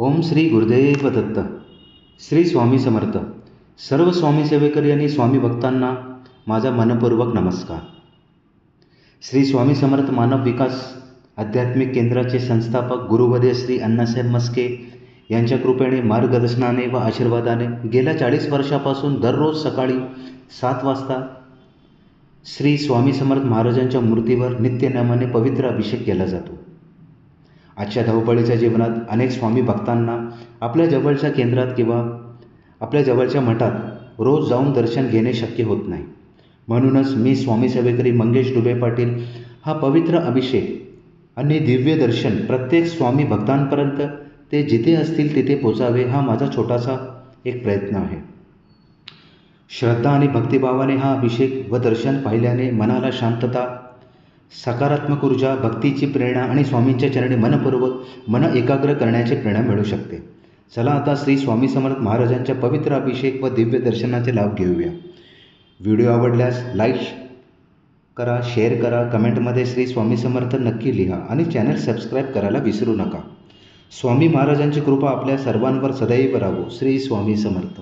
ओम श्री गुरुदेव दत्त. श्री स्वामी समर्थ. सर्व स्वामी सेवेकरी आणि स्वामी भक्तांना माझा मनपूर्वक नमस्कार. श्री स्वामी समर्थ मानव विकास आध्यात्मिक केंद्राचे संस्थापक गुरुवर्य श्री अण्णासाहेब मस्के यांच्या कृपेने, मार्गदर्शनाने व आशीर्वादाने गेल्या 40 वर्षापासून दररोज सकाळी 7 वाजता श्री स्वामी समर्थ महाराजांच्या मूर्तीवर नित्यनेमाने पवित्र अभिषेक केला जातो. आजच्या धावपळीच्या जीवनात अनेक स्वामी भक्तांना आपल्या जवळच्या केंद्रात किंवा आपल्या जवळच्या मठात रोज जाऊन दर्शन घेणे शक्य होत नाही. म्हणूनच मी स्वामी सेवेकरी मंगेश डुबे पाटील हा पवित्र अभिषेक आणि दिव्य दर्शन प्रत्येक स्वामी भक्तांपर्यंत ते जिथे असतील तिथे पोचावे हा माझा छोटासा एक प्रयत्न आहे. श्रद्धा आणि भक्तिभावाने हा अभिषेक व दर्शन पाहिल्याने मनाला शांतता, सकारात्मक ऊर्जा, भक्तीची प्रेरणा आणि स्वामींच्या चरणी मन एकाग्र करण्याची प्रेरणा मिळू शकते. चला आता श्री स्वामी समर्थ महाराजांच्या पवित्र अभिषेक व दिव्य दर्शनाचे लाभ घेऊया. व्हिडिओ आवडल्यास लाईक करा, शेअर करा, कमेंटमध्ये श्री स्वामी समर्थ नक्की लिहा आणि चॅनल सबस्क्राईब करायला विसरू नका. स्वामी महाराजांची कृपा आपल्या सर्वांवर सदैव राहो. श्री स्वामी समर्थ.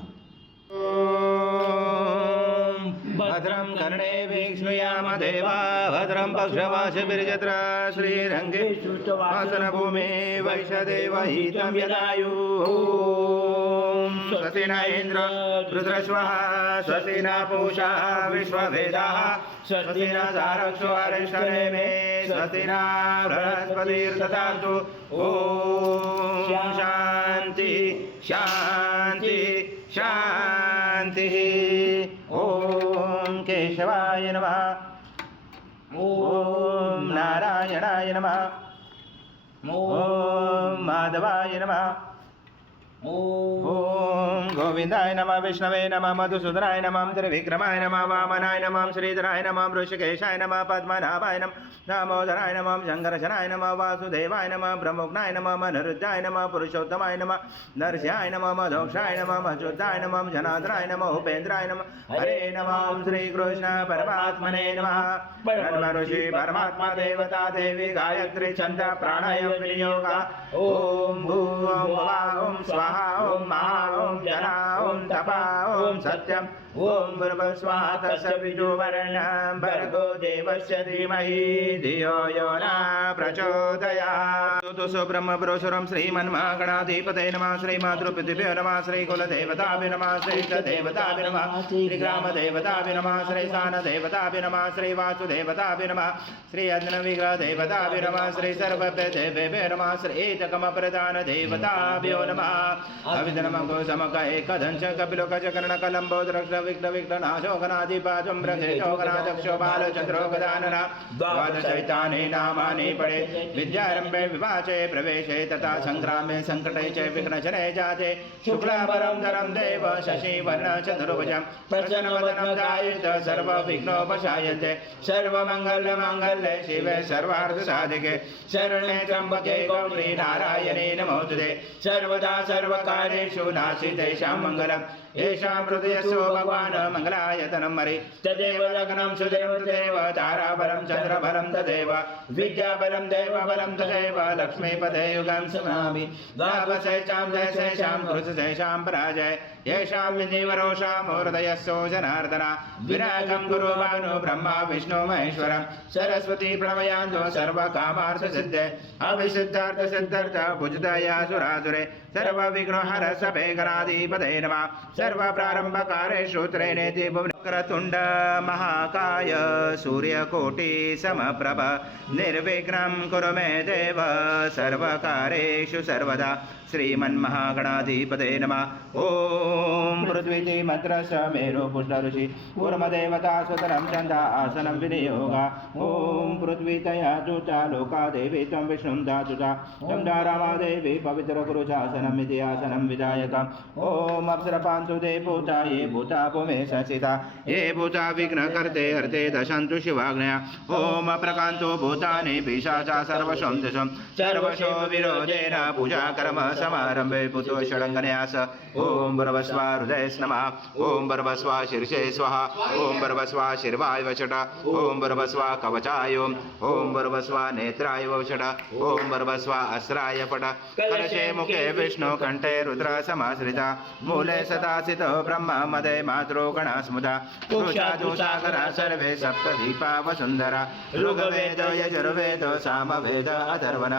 भद्रं कर्णे विष्णुयाम देवा भद्रं पक्षवासभिर्यत्र श्रीरङ्गे वासनभूमे वैशदेवहितं यदायुः. स्वस्ति न इन्द्र रुद्रश्वः स्वस्ति न पूषा विश्ववेदाः स्वस्ति न सारक्षो अरिष्टनेमे स्वस्ति न बृहस्पतिर्दधातु. ॐ शान्ति शान्ति शान्तिः. ॐ केशवाय नमः. ॐ नारायणाय नमः. ॐ माधवाय नमः. ॐ गोविंदाय नमः. विष्णवे नमः. मधुसूदनाय नमः. त्रिविक्रमाय नमः. वामनाय नमः. श्रीधराय नमः. ऋषिकेशाय नमः. पद्मनाभाय नमः. दामोदराय नमः. शंकरशनाय नमः. वासुदेवाय नमः. ब्रह्मोग्नाय नमः. मनरुद्धाय नमः. पुरुषोत्तमाय नमः. नरसिंहाय नमः. मधोक्षाय नमः. मधुद्धाय नमः. जनार्दनाय नमः. उपेन्द्राय नमः. हरे नमः. श्रीकृष्ण परमात्मने नमः. ब्रह्म ऋषि परमात्मा देवता देवी गायत्री छंद प्राणायाम विनियोग. ओम भूर्भुवः ओम स्वाहा ओम महा ओम जना ओम तपा ओम सत्यम ओम भूर्भुवस्वाहा तत्सवितुर्वरेण्यं भर्गो देवस्य धीमहि धियो यो न प्रचोदयात्. ब्रह्म पुरुषोत्तमं श्रीमन्महागणाधिपतये नमः. श्रीमातृपृथिभ्यो नमः. श्रीकुलदेवताभ्यो नमः. श्रीष्टदेवताभ्यो नमः. श्रीग्रामदेवताभ्यो नमः. श्रीस्थानदेवताभ्यो नमः. श्रीवासुदेवताभ्यो नमः. श्री अग्निविग्रहदेवताभ्यो नमः. श्री सर्वभ्यो नमः. श्री एककमप्रधानदेवताभ्यो नमः. अविधनमको समक एकदंश कपिलो गजकर्णकलम्बोदरक्ष विघ्नविघ्ननाशोकनाधिपाचं ब्रह्मेशोकनादक्षो बालचन्द्रोगदानना. द्वादशैतानि नामानि पडे विद्यारम्भे विवाचे प्रवेशे तथा संग्रामे संकटे च विघ्नशने जाते. शुक्लाभरं धरं देव शशिवर्णं चतुर्भुजं प्रसन्नवदनं ध्यायेत् सर्वविघ्नोपशायते. सर्वमङ्गलमाङ्गल्ये शिवे सर्वार्थसाधिके शरण्ये त्र्यम्बके गौरी नारायणे नमोस्तुते. सर्वदा सर्वकार्येषु नास्ति मङ्गलम्. येषां हृदयस्यो भगवान् मङ्गलायतनं हरि. तदेव लग्नं सुदेव तदेव ताराबलं चन्द्रबलं तदेव विद्याबलं देवबलं तदेव लक्ष्मीपदे युगं स्मरामि. दावशेषां जयशेषां कृतशेषां पराजय येषां विधिवरोषां हृदयस्यो जनार्दन. विनायकं गुरुभानु ब्रह्मा विष्णु महेश्वरं सरस्वती प्रणमयान्तो सर्वकामार्थसिद्धे. अभिसिद्धार्थसिद्धार्थ भुजदया सुरासुरे सर्वविघ्नहर सभेगणाधिपतये नमः. सर्वप्रारम्भकारेषु त्रिनेति वक्रतुण्ड महाकाय सूर्यकोटि समप्रभ निर्विघ्नं कुरु मे देव सर्वकारेषु सर्वदा. श्रीमन्महागणाधिपतये नमः. ॐ पृथ्वी मद्रस मेरु पुष्टऋषि कूर्मदेवता सुतरं चन्द आसनं विनियोग. ॐ पृथ्वी तया जुता लोका देवी त्वं विष्णुं दातुता. चण्डा रामादेवी पवित्र कुरुशासनमिति आसनं विधायक. ॐ अप्सरपान्तु ते भूता ये भूता भूमे सचिता ये भूता विघ्नकर्ते हर्ते दशन्तु शिवाग्नया ॐ प्रकान्तो भूतानि पिशाचा सर्वशं सर्वशो विरोधेन पूजा कर्म समारम्भे पुतो षडङ्गन्यास ॐ भर्वस्वा हृदयस् नमः ॐ भर्वस्वा शीर्षे स्वाहा ॐ भर्वस्वा शिर्वाय वषट ॐ भर्वस्वा कवचाय ॐ भर्वस्वा नेत्राय वषट ॐ भर्वस्वा अस्राय पट कलशे मुखे विष्णु कंठे रुद्र समाश्रिता मूले सदासित ब्रह्म मदे मातरो गणा स्मृता कुशादुसागरा सर्वे सप्तदीपा वसुन्धरा ऋग्वेद यजुर्वेद सामवेद अथर्वण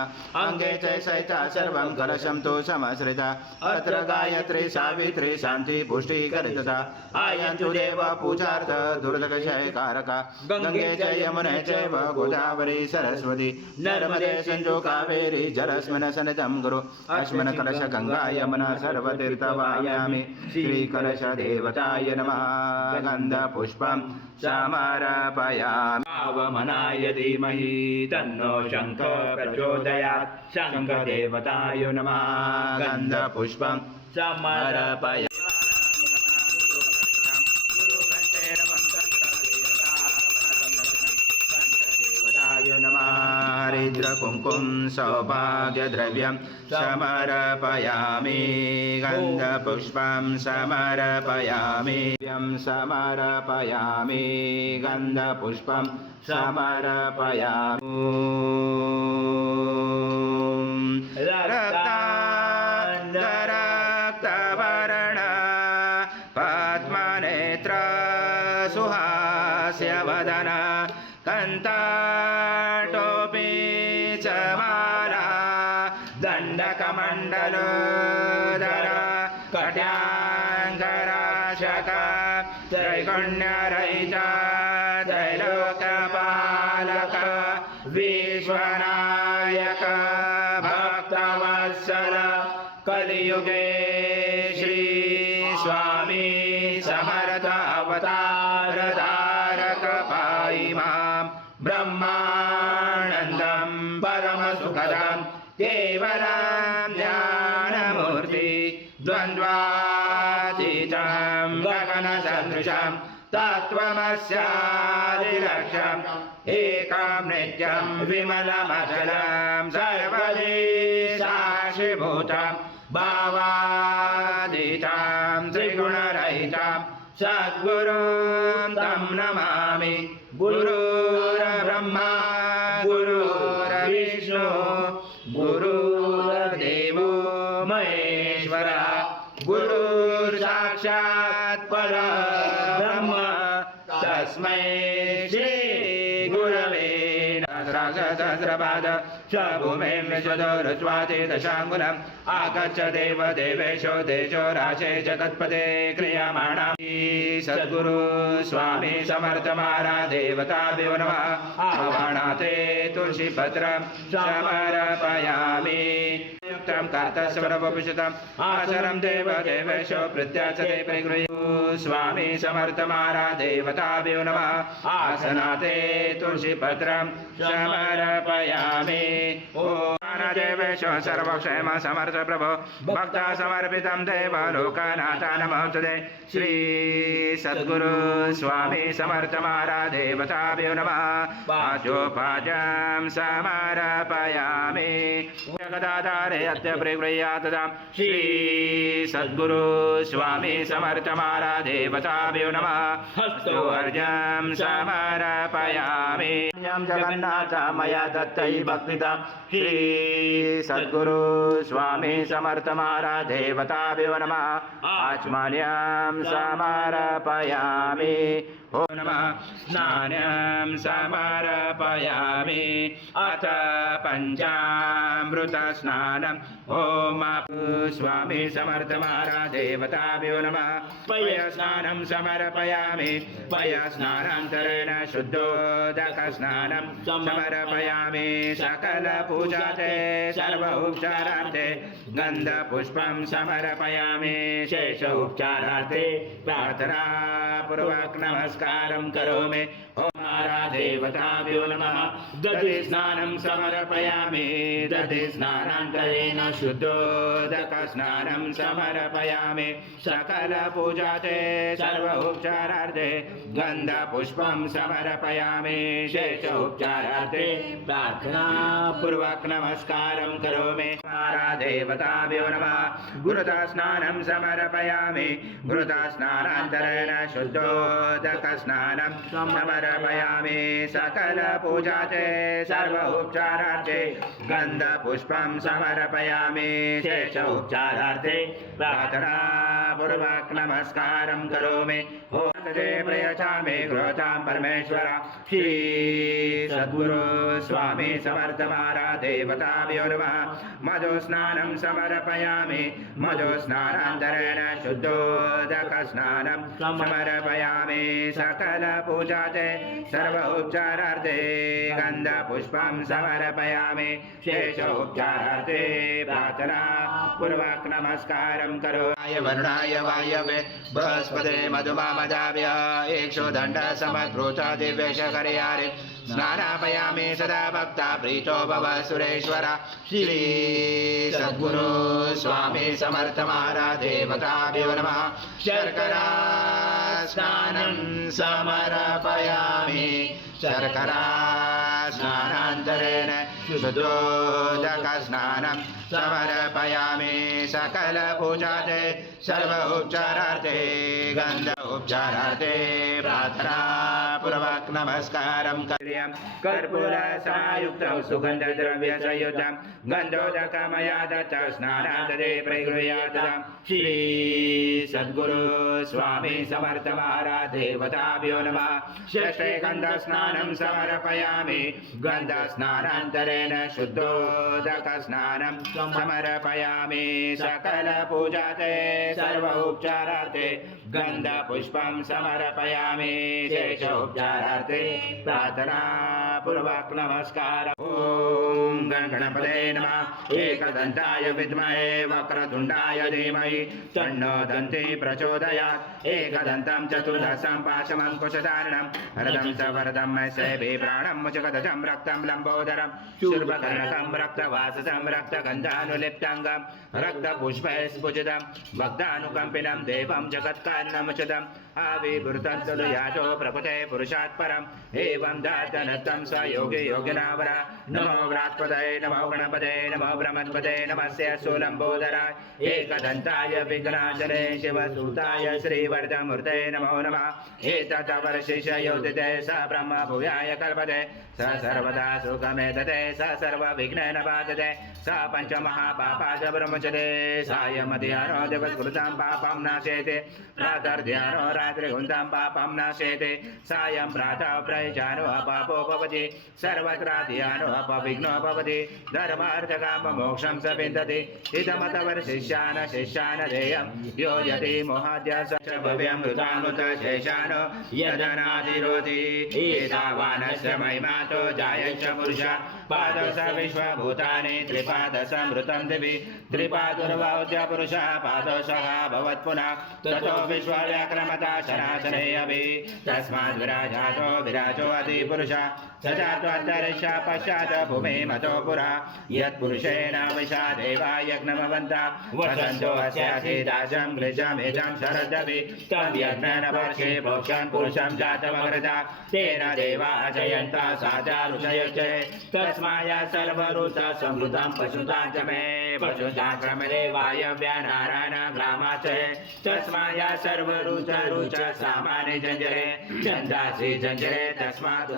अंगे च सहिता सर्वं कलशं तु समाश्रिता अत्र गायत्री सावित्री शान्ति पुष्टि करिता आयन्तु देव पूजार्थ दुर्दकशयकारका गंगे च यमुने चैव गोदावरी सरस्वती नर्मदे सिन्धु कावेरी जलस्मिन् सन्निधं गुरु अस्मिन् कलश गंगा यमुना सर्वतीर्थवायामि श्रीकलश देवताय नमः गन्धपुष्पं समर्पयामि पावमनाय धीमहि तन्नो शङ्खः प्रचोदयात् शङ्खदेवताय नमः गन्धपुष्पं समर्पयामि हरिद्र कुंकुम सौभाग्य द्रव्यं समर्पयामि गन्धपुष्पं समर्पयामि समर्पयामि गन्धपुष्पं समर्पयामि रक्तवर्ण पद्मनेत्र सुहास्य वदन कंताटोपी च माला दण्डकमण्डलोदर कट्याङ्गराशक त्रैगुण्यरहित त्रैलोकपालक विश्वनायक भक्तवत्सल कलियुगे श्री स्वामी समर्थ अवतार धारक पाहि मां ब्रह्मानन्दं परमसुखदं केवलं ज्ञानमूर्ति द्वन्द्वातीतं गगनसदृशं तत्त्वमस्यादिलक्ष्यम् एकं नित्यं विमलमचलं सर्वदेशाशिभूतं भावातीतं त्रिगुणरहितं सद्गुरुं तं नमामि गुरुर्ब्रह्मा गुरुर्विष्णु गुरुर्देवो महेश्वरः गुरुर्साक्षात् परब्रह्म तस्मै श्री गुरवे सहस्रपाद स्वभूमिं विश्वदोरस्वाति दशाङ्गुलम् आगच्छ देव देवेशो देशो राशे जगत्पते क्रियमाणा सद्गुरु स्वामी समर्थ महाराज देवताभ्यो नमः आवाहनाते तुलसीपत्रं समर्पयामि युक्तं कार्तस्वरवपुषितम् आसनं देव देवेशो प्रत्याचते परिगृह्य स्वामी समर्थ महाराज देवताभ्यो नमः आसनाते तुलसीपत्रं समर्पयामि ॐ देवेशो सर्वक्षेम समर्थ प्रभो भक्ता समर्पितं देव लोकनाथ नमोस्तुते श्री सद्गुरु स्वामी समर्थ महाराज देवताभ्यो नमः पाद्योपाद्यं समर्पयामि जगदाधारे अद्य परिगृह्यातदां श्री सद्गुरु स्वामी समर्थ महाराज देवताभ्यो नमः हस्तोर्जं समर्पयामि जगन्नाथ मया दत्तै भक्तिता श्री सद्गुरु स्वामी समर्थ महाराज देवताभ्यो नमः आचमनीयं समर्पयामि ॐ नमः स्नानं समर्पयामि अथ पञ्चामृतस्नानम् ॐ स्वामी समर्थ महाराज देवताभ्यो नमः पयस्नानं समर्पयामि पयस्नानान्तरेण शुद्धोदकस्नानं समर्पयामि सकलपूजाते सर्व उपचारार्थे गन्धपुष्पं समर्पयामि शेष उपचारार्थे प्रार्थनापूर्वक नमस्कारं करोमि ॐ महाराज देवताभ्यो नमः दधि स्नानं समर्पयामि दधि स्नानान्तरेण शुद्धोदकस्नानं समर्पयामि सकलपूजाते सर्व उपचारार्थे गन्धपुष्पं समर्पयामि शेष उपचारार्थे प्रार्थनापूर्वक नमस्कारं करोमि देवताभ्यो नमः गुरुता स्नानं समर्पयामि गुरुता स्नानान्तरेण शुद्धोदकस्नानं समर्पयामि सकलपूजाते सर्व उपचारार्थे गन्धपुष्पं समर्पयामि शेष उपचारार्थे प्रार्थनापूर्वक नमस्कारं करोमि ॐ ते प्रयच्छामि गृहतां परमेश्वर श्री सद्गुरु स्वामी समर्थ महाराज देवताभ्यो नमः मधु स्नानं समर्पयामि मधु स्नानान्तरेण शुद्धोदकस्नानं समर्पयामि सकलपूजाते सर्व उपचारार्थे गन्धपुष्पं समर्पयामि शेष उपचारार्थे प्रार्थनापूर्वक नमस्कारं करोमि वरुणाय वायवे बृहस्पते मधुमामदाभ्य इक्षुदण्ड समत्प्रोत दिव्यशकर्यारि स्नानापयामि सदा भक्ता प्रीतो भव सुरेश्वर श्री सद्गुरु स्वामी समर्थ महाराज देवताभ्यो नमः शर्करा स्नानं समर्पयामि शर्करा स्नानान्तरेण शुद्धोदकस्नानं समर्पयामि सकलपूजाते सर्व उपचारार्थे गन्ध उपचारार्थे प्रार्थनापूर्वक नमस्कारं करियं कर्पूरसायुक्तौ सुगन्धद्रव्यसंयुतं गन्धोदकमया दत्त स्नानान्तरे प्रगृह्यात् श्री सद्गुरु स्वामी समर्थ महाराज देवताभ्यो नमः षष्ठे गन्धस्नानं समर्पयामि गन्धस्नानान्तरेण शुद्धोदकस्नानं समर्पयामि सकलपूजाते सर्व उपचारार्थे गन्धपुष्पं समर्पयामि शेष उपचारार्थे प्रार्थनापूर्वक नमस्कार ॐ गणपते नमः एकदन्ताय विद्महे वक्रतुण्डाय धीमहि तन्नो दन्ती प्रचोदयात् एकदन्तं चतुर्दशं पाशमङ्कुशधारणं रथं च वरदं सेवे प्राणं मुचकदचं रक्तं लम्बोदरं शूर्पकर्णकं रक्तवाससं रक्तगन्धानुलिप्ताङ्गं रक्तपुष्पैस्फुजितं भक्तानुकम्पिनं देवं जगत्कारणमुचितम् आविर्भूतस्तुयाचो प्रकृते पुरुषात् परम् एवं दातनत्तं स योगी योगिनावर नमो व्रात्पदये नमो गणपते नमो ब्रह्मपदे नमस्य सुलम्बोदराय एकदन्ताय विघ्नाचले शिवसुताय श्रीवरदमूर्ते नमो नमः एतत्वर्षिषयोदिते स ब्रह्म भूयाय कल्पते स सर्वदा सुखमेतते स सर्वविघ्नेन बाधते स पञ्चमहापापाय ब्रह्मचरे सायमध्याह्नो दिवस्कृतं पापं नाशेते प्रातर्ध्यानो रात्रिहुन्तां पापं नाशेते सायं प्रातः प्रयुजानो अपापो भवति सर्वत्र ध्यानो अपविघ्नो भवति धर्मार्थकाममोक्षं स विन्दति इदमतवर्षिष्यान शिष्यान देयं यो यति मोहाद्य स भव्यमृतामृत शेषानो यदनादिरोधि एतावानस्य महिमातो जायश्च पुरुष पादश विश्वभूतानि त्रिपादशमृतं दिवि त्रिपादुर्वाद्य पुरुषः पादशः भवत्पुनः ततो विश्वव्याक्रमता शनाशने अभि तस्माद् विराजातो विराजो अधिपुरुषः स जात्वन्तरिक्ष पश्चात् भूमि मतो पुरा यत्पुरुषेण विशा देवा यज्ञमवन्ता वसन्तो अस्यासीदाशं गृजमेजं शरदपि तं यज्ञेन वर्षे भोक्षन् पुरुषं जातमग्रजा तेन देवा जयन्ता साचा ऋषयश्चे तस्माय सर्वऋत संवृतं पशुतां च मे पशुचाक्रमणे वायव्या नारायण ग्रामाच तस्माय सर्वऋच रुच सामान्य जञ्जरे चन्दासि जञ्जरे तस्मात्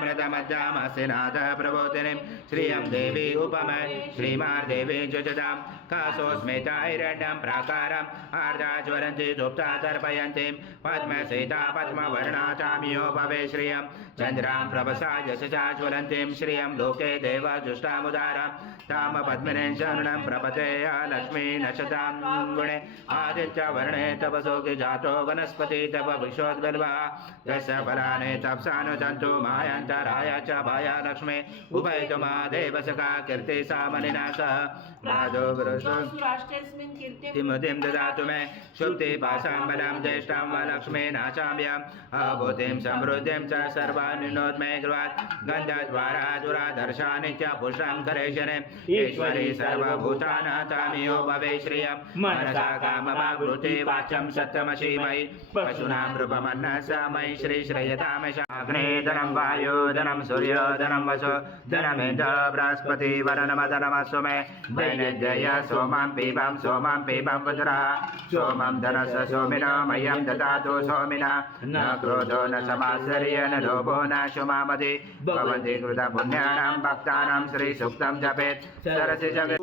पूर्वामृतमध्यामस्य नाथ प्रबोधिनीं श्रियं देवी उपमय श्रीमार्देवी जुजदां कासोस्मिताहिरण्यं प्राकारम् आर्द्राज्वलन्ति धूप्ता तर्पयन्तीं पद्मसीता पद्मवर्णा चामियो भवे श्रियं चन्द्रां प्रभसा यशसा ज्वलन्तीं श्रियं लोके देवजुष्टामुदारां ताम पद्मिनीं च शरणं प्रपतेय लक्ष्मी नशतां गुणे आदित्य वर्णे तपसो जातो वनस्पति तप विश्वोद्गल्वा यस्य फलाने तपसानुजन्तु मायान्तराय च भाया लक्ष्मी उभयतु मा देवसखा कीर्ति सामनिना सह माधो तिमतिं ददातु मे शुभ्ति पाशां बलं ज्येष्ठां वा लक्ष्मी नाचाम्याम् अभूतिं समृद्धिं च सर्वान्नोद्मे गृहात् गन्धद्वारा दुरादर्शा नित्यपुष्टां करेशने ईश्वरी सर्वभूतानाथामियो भवे श्रियं मनसा काममावृत्ति वाचं सत्यमशीमयि पशूनां रूपमन्नसामयि श्रीश्रयतामशाग्नेधनं वायुधनं सूर्योधनं वसु धनमेन्द्र बृहस्पति वरनमधनमस्तु मे दैनद्यय सोमां पीबां वज्रा सोमं धनस्य सोमिनो मह्यं ददातु सोमिना न क्रोधो न समाश्चर्य न लोभो न शुमामति भवन्ति कृता पुण्यानां भक्तानां श्रीसूक्तं जपेत् सरसि जगत्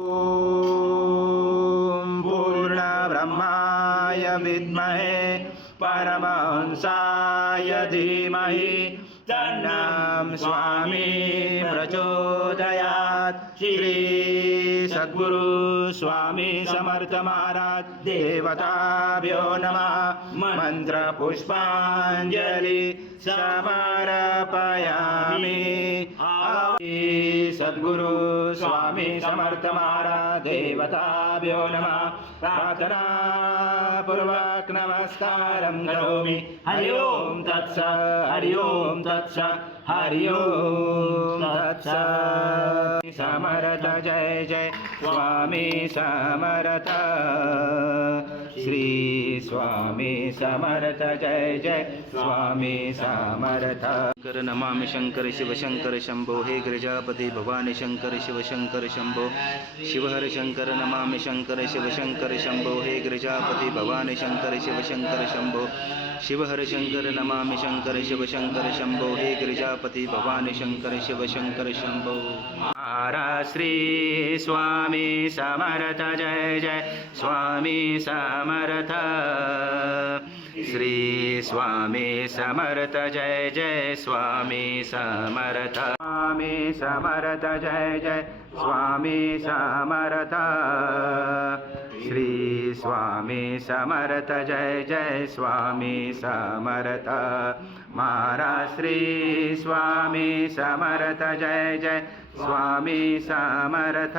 ॐ पूर्णब्रह्माय विद्महे परमहंसाय धीमहि तन्नं स्वामी प्रचोदयात् श्री सद्गुरु स्वामी समर्थ महाराज देवताभ्यो नमः मंत्र पुष्पांजलि समर्पयामि सद्गुरु स्वामी समर्थ महाराज देवताभ्यो नमः प्रार्थना पूर्वक नमस्कारं करोमि हरि ओम तत्सत् हरि ओम तत्सत् हरि ओम तत्सत् समर्थ जय जय स्वामी समर्थ श्री स्वामी समर्थ जय जय स्वामी समर्थ शंकर नमामि शंकर शिव शंकर शंभो हे गिरिजापति भवानी शंकर शिव शंकर शंभो शिवहर शंकर नमामि शंकर शिव शंकर शंभो हे गिरिजापति भवानी शंकर शिव शंकर शंभो शिवहर शंकर नमामि शंकर शिव शंकर शंभो हे गिरिजापति भवानी शंकर शिव शंकर शंभो हरा श्री स्वामी समर्थ जय जय स्वामी समर्थ श्री स्वामी समर्थ जय जय स्वामी समर्थ स्वामी समर्थ जय जय स्वामी समर्थ श्री स्वामी समर्थ जय जय स्वामी समर्थ महाराज श्री स्वामी समर्थ जय जय स्वामी समर्थ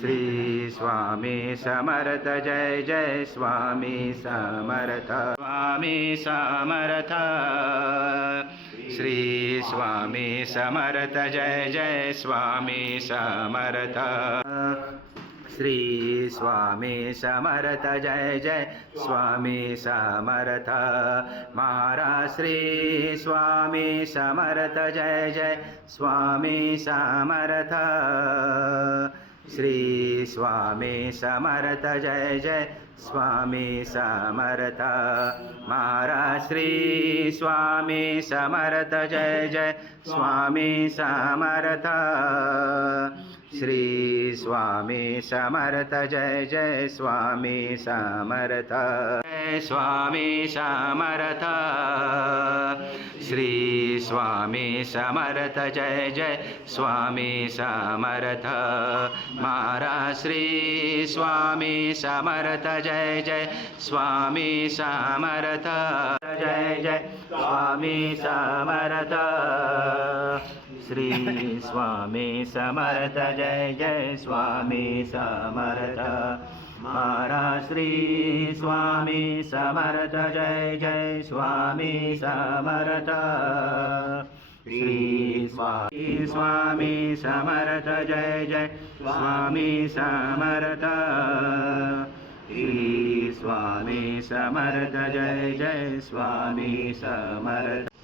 श्री स्वामी समर्थ जय जय स्वामी समर्थ स्वामी समर्थ श्री स्वामी समर्थ जय जय स्वामी समर्थ श्री स्वामी समर्थ जय जय स्वामी समर्थ महाराज श्री स्वामी समर्थ जय जय स्वामी समर्थ श्री स्वामी समर्थ जय जय स्वामी समर्थ महाराज श्री स्वामी समर्थ जय जय स्वामी समर्थ श्री स्वामी समर्थ जय जय स्वामी समर्थ जय स्वामी समर्थ श्री स्वामी समर्थ जय जय स्वामी समर्थ महाराज श्री स्वामी समर्थ जय जय स्वामी समर्थ जय जय स्वामी समर्थ श्री स्वामी समर्थ जय जय स्वामी समर्थ महाराज श्री स्वामी समर्थ जय जय स्वामी समर्थ श्री स्वामी समर्थ जय जय स्वामी समर्थ श्री स्वामी समर्थ जय जय स्वामी समर्थ